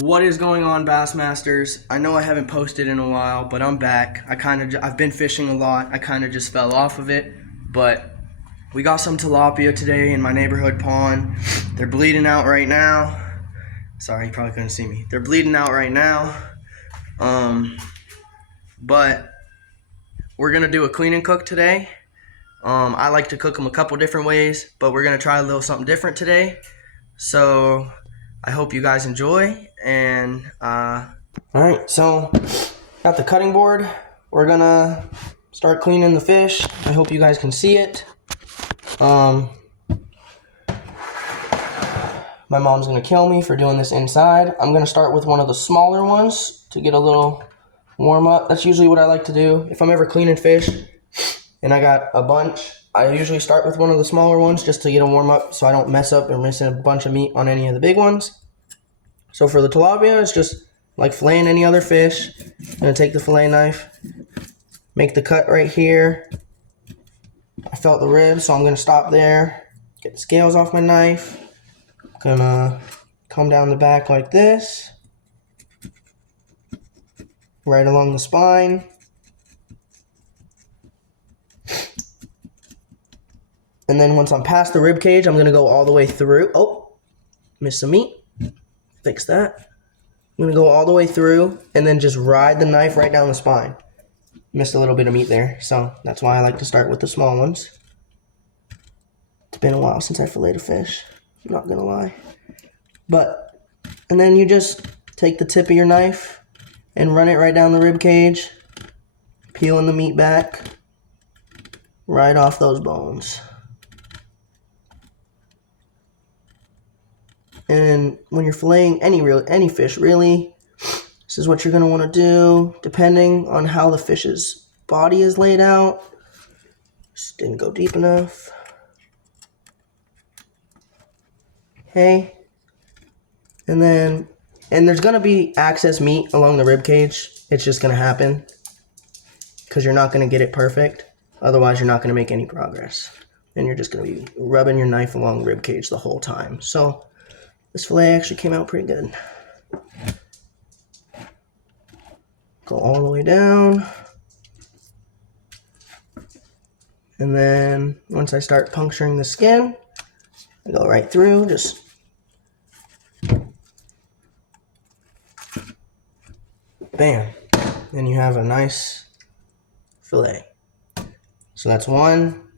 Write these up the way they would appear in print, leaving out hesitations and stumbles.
What is going on, Bassmasters? I know I haven't posted in a while, but I'm back. I've been fishing a lot. I kind of just fell off of it, but we got some tilapia today in my neighborhood pond. They're bleeding out right now. Sorry, you probably couldn't see me. They're bleeding out right now. But we're gonna do a clean and cook today. I like to cook them a couple different ways, but we're gonna try a little something different today. So I hope you guys enjoy. And alright, so got the cutting board. We're gonna start cleaning the fish. I hope you guys can see it. My mom's gonna kill me for doing this inside. I'm gonna start with one of the smaller ones to get a little warm up. That's usually what I like to do. If I'm ever cleaning fish and I got a bunch, I usually start with one of the smaller ones just to get a warm up so I don't mess up or miss a bunch of meat on any of the big ones. So for the tilapia, it's just like filleting any other fish. I'm gonna take the fillet knife, make the cut right here. I felt the rib, so I'm gonna stop there, get the scales off my knife. Gonna come down the back like this, right along the spine. And then once I'm past the rib cage, I'm gonna go all the way through. Oh, missed some meat. Fix that. I'm gonna go all the way through and then just ride the knife right down the spine. Missed a little bit of meat there, so that's why I like to start with the small ones. It's been a while since I filleted a fish, I'm not gonna lie. And then you just take the tip of your knife and run it right down the rib cage, peeling the meat back right off those bones. And when you're filleting any fish, really, this is what you're gonna want to do, depending on how the fish's body is laid out. Just didn't go deep enough. Okay. And there's gonna be excess meat along the rib cage. It's just gonna happen because you're not gonna get it perfect. Otherwise, you're not gonna make any progress, and you're just gonna be rubbing your knife along the rib cage the whole time. So this fillet actually came out pretty good. Go all the way down. And then once I start puncturing the skin, I go right through, just bam. Then you have a nice fillet. So that's one.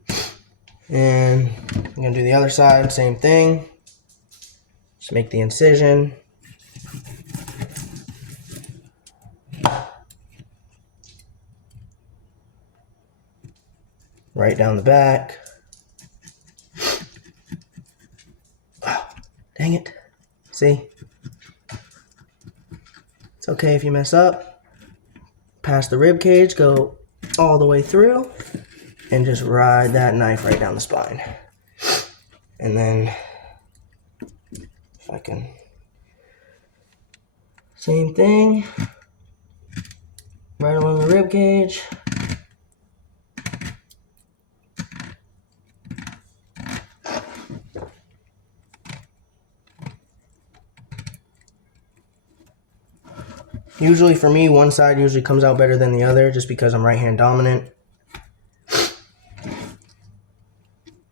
And I'm gonna do the other side, same thing. Just make the incision. Right down the back. Oh, dang it. See? It's okay if you mess up. Past the rib cage, go all the way through, and just ride that knife right down the spine. And then, if I can, same thing, right along the rib cage. Usually for me, one side usually comes out better than the other just because I'm right-hand dominant.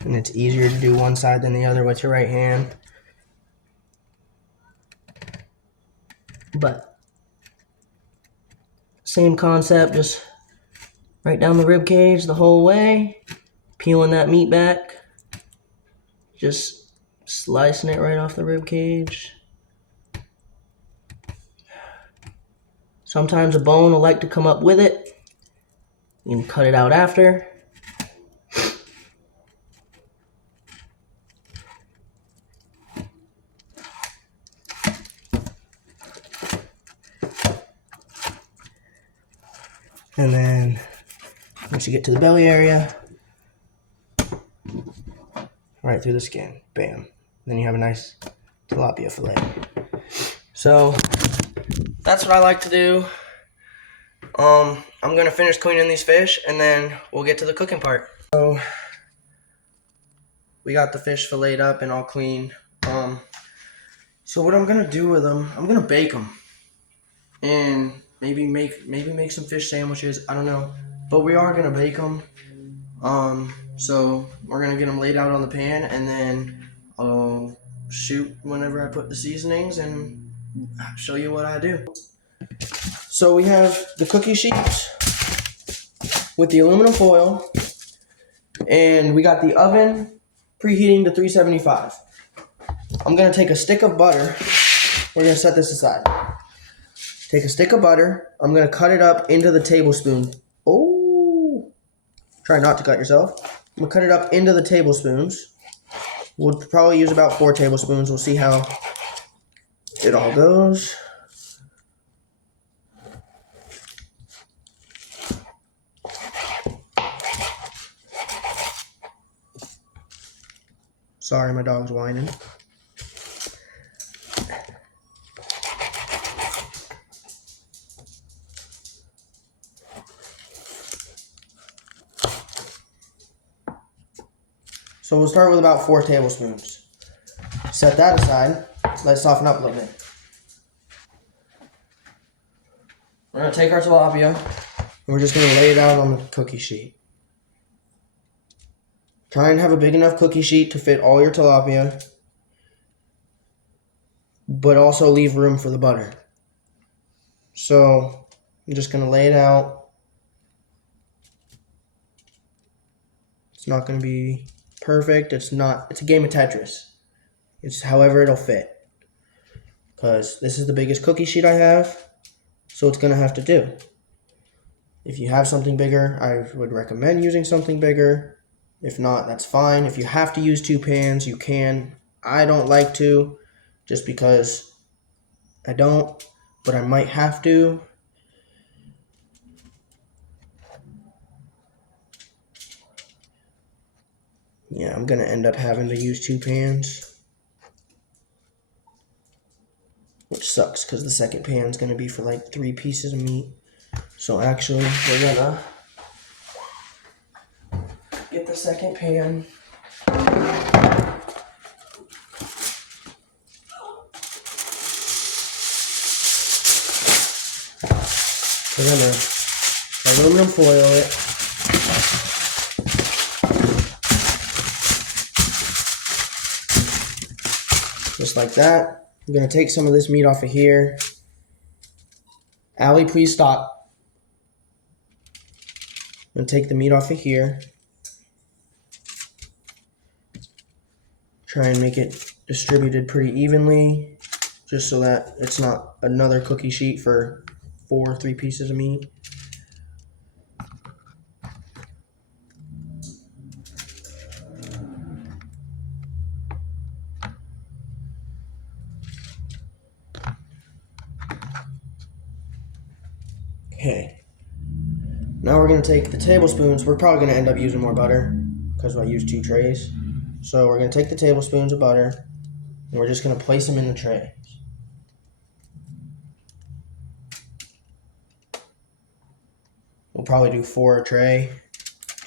And it's easier to do one side than the other with your right hand. But same concept, just right down the rib cage the whole way, peeling that meat back, just slicing it right off the rib cage. Sometimes a bone will like to come up with it. You can cut it out after. And then once you get to the belly area, right through the skin, bam. Then you have a nice tilapia fillet. So that's what I like to do. I'm gonna finish cleaning these fish and then we'll get to the cooking part. So we got the fish filleted up and all clean. So what I'm gonna do with them, I'm gonna bake them, and maybe make some fish sandwiches. I don't know, but we are gonna bake them. So we're gonna get them laid out on the pan, and then I'll shoot whenever I put the seasonings and show you what I do. So we have the cookie sheets with the aluminum foil, and we got the oven preheating to 375. I'm gonna take a stick of butter. We're gonna set this aside. Take a stick of butter. I'm gonna cut it up into the tablespoon. Oh, try not to cut yourself. I'm gonna cut it up into the tablespoons. We'll probably use about 4 tablespoons. We'll see how it all goes. Sorry, my dog's whining. So we'll start with about 4 tablespoons. Set that aside. Let it soften up a little bit. We're going to take our tilapia, and we're just going to lay it out on the cookie sheet. Try and have a big enough cookie sheet to fit all your tilapia, but also leave room for the butter. So I'm just going to lay it out. It's not going to be perfect. It's a game of Tetris. It's however it'll fit. Because this is the biggest cookie sheet I have, so it's going to have to do. If you have something bigger, I would recommend using something bigger. If not, that's fine. If you have to use 2 pans, you can. I don't like to, just because I don't, but I might have to. Yeah, I'm going to end up having to use 2 pans, which sucks because the second pan's going to be for like 3 pieces of meat. So actually, we're going to get the second pan. We're going to aluminum foil it. Just like that. I'm going to take some of this meat off of here. Allie, please stop. I'm going to take the meat off of here. Try and make it distributed pretty evenly, just so that it's not another cookie sheet for 3 pieces of meat. Okay. Now we're going to take the tablespoons. We're probably going to end up using more butter because I used 2 trays. So we're going to take the tablespoons of butter and we're just going to place them in the tray. We'll probably do 4 a tray,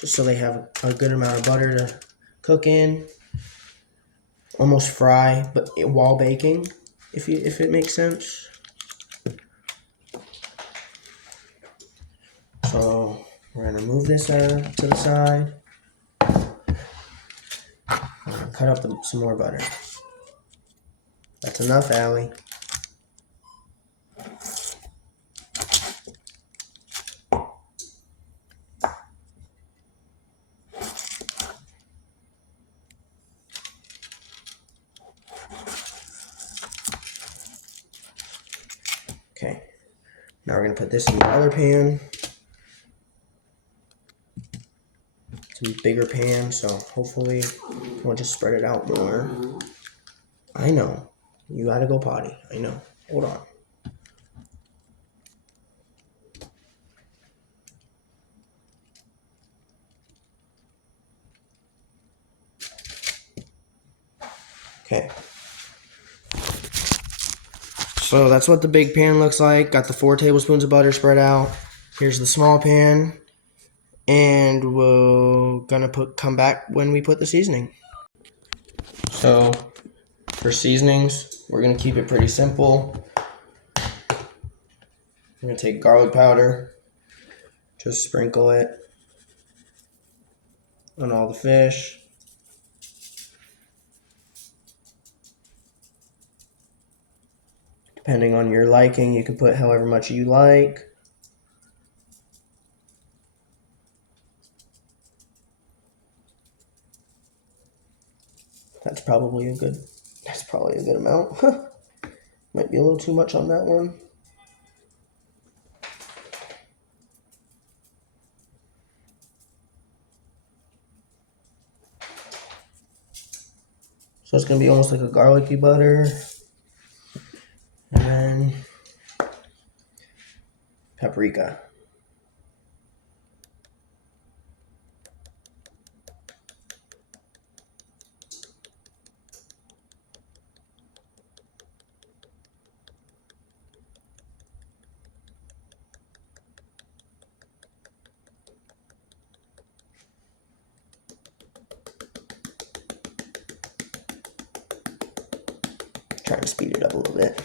just so they have a good amount of butter to cook in. Almost fry, but while baking, if it makes sense. So we're gonna move this to the side. Cut up some more butter. That's enough, Allie. Okay, now we're gonna put this in the other pan. It's a bigger pan, so hopefully we'll just spread it out more. I know, you gotta go potty, I know, hold on. Okay. So that's what the big pan looks like. Got the 4 tablespoons of butter spread out. Here's the small pan. And we're gonna come back when we put the seasoning. So for seasonings, We're gonna keep it pretty simple. I'm gonna take garlic powder, just sprinkle it on all the fish. Depending on your liking, you can put however much you like. That's probably a good amount. Might be a little too much on that one. So it's gonna be almost like a garlicky butter. And then paprika. Trying to speed it up a little bit.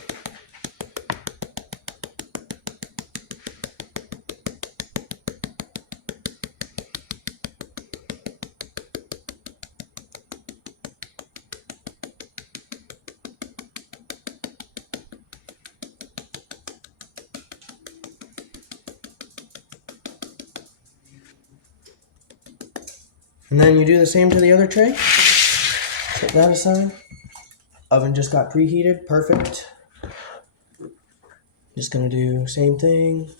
And then you do the same to the other tray. Set that aside. Oven just got preheated, perfect. Just gonna do same thing.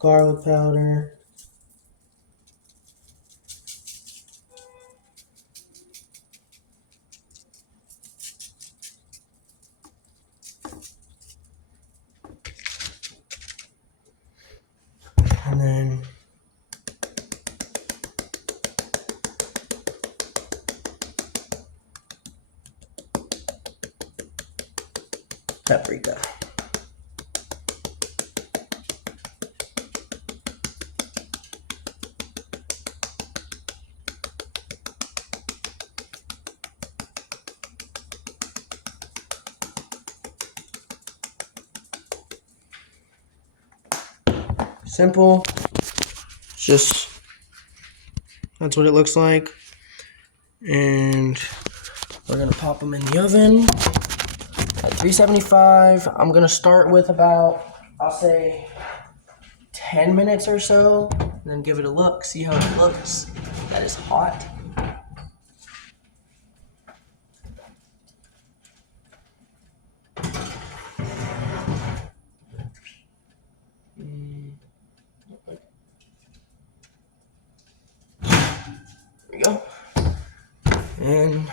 Garlic powder. And then paprika. Simple. Just that's what it looks like. And we're gonna pop them in the oven at 375. I'm gonna start with about, I'll say 10 minutes or so, and then give it a look, see how it looks. That is hot. There we go. And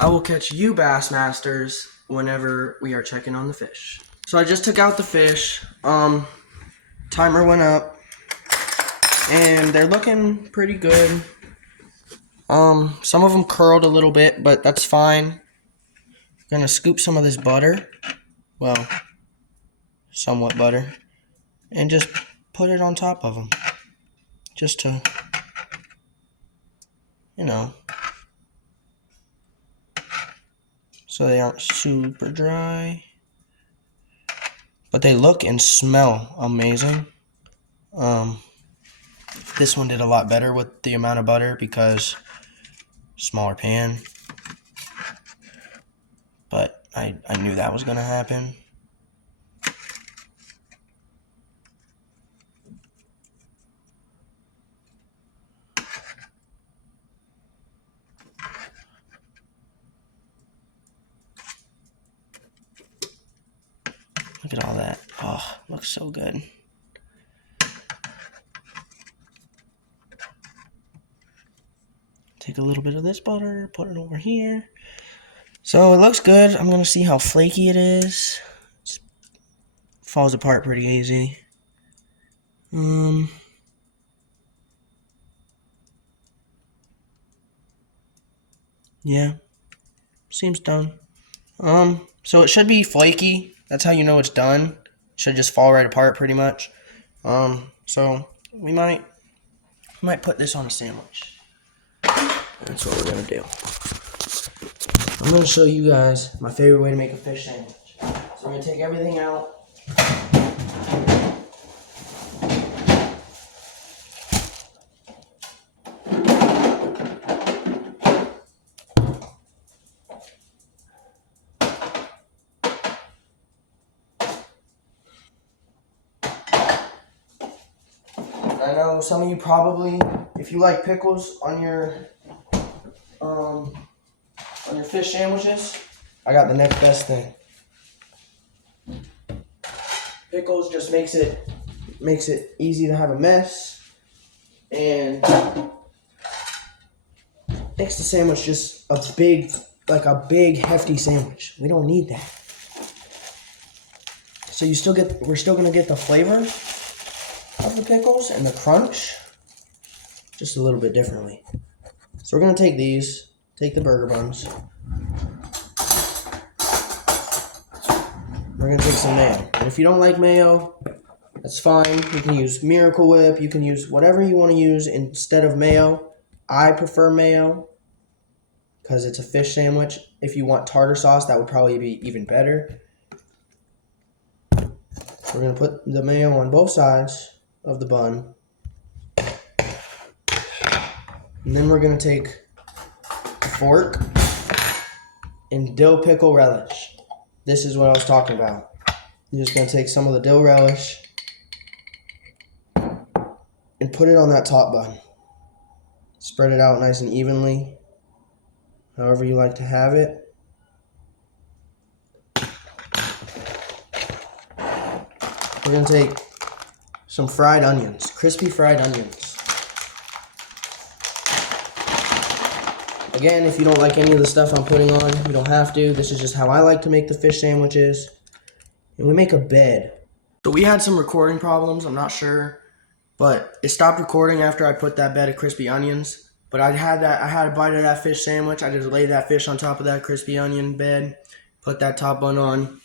I will catch you Bassmasters whenever we are checking on the fish. So I just took out the fish. Timer went up, and they're looking pretty good. Some of them curled a little bit, but that's fine. Gonna scoop some of this butter, well, somewhat butter, and just put it on top of them, just to, you know, so they aren't super dry. But they look and smell amazing. This one did a lot better with the amount of butter because smaller pan. But I knew that was gonna happen. Look at all that. Oh, looks so good. Take a little bit of this butter, put it over here. So it looks good. I'm gonna see how flaky it is. It falls apart pretty easy. Yeah, seems done. So it should be flaky. That's how you know it's done. It should just fall right apart pretty much. So we might put this on a sandwich. That's what we're gonna do. I'm gonna show you guys my favorite way to make a fish sandwich. So we're gonna take everything out. I know some of you probably, if you like pickles on your fish sandwiches, I got the next best thing. Pickles just makes it easy to have a mess, and makes the sandwich just a big hefty sandwich. We don't need that. So we're still gonna get the flavor of the pickles and the crunch, just a little bit differently. So we're gonna take the burger buns. We're gonna take some mayo. And if you don't like mayo, that's fine. You can use Miracle Whip. You can use whatever you want to use instead of mayo. I prefer mayo because it's a fish sandwich. If you want tartar sauce, that would probably be even better. We're gonna put the mayo on both sides of the bun. And then we're gonna take a fork and dill pickle relish. This is what I was talking about. You're just gonna take some of the dill relish and put it on that top bun. Spread it out nice and evenly, however you like to have it. We're gonna take some fried onions, crispy fried onions. Again, if you don't like any of the stuff I'm putting on, you don't have to. This is just how I like to make the fish sandwiches. And we make a bed. So we had some recording problems, I'm not sure, but it stopped recording after I put that bed of crispy onions. But I had a bite of that fish sandwich. I just laid that fish on top of that crispy onion bed, put that top bun on.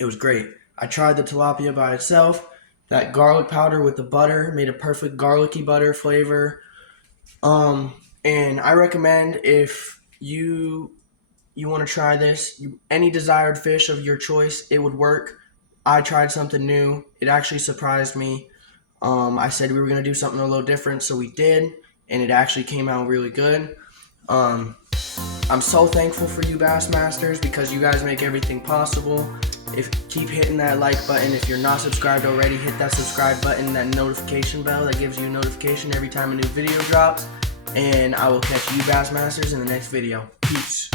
It was great. I tried the tilapia by itself. That garlic powder with the butter made a perfect garlicky butter flavor. And I recommend, if you want to try this, any desired fish of your choice, it would work. I tried something new. It actually surprised me. I said we were going to do something a little different, so we did, and it actually came out really good. I'm so thankful for you Bassmasters because you guys make everything possible. Keep hitting that like button. If you're not subscribed already, hit that subscribe button, that notification bell that gives you a notification every time a new video drops. And I will catch you Bassmasters in the next video. Peace.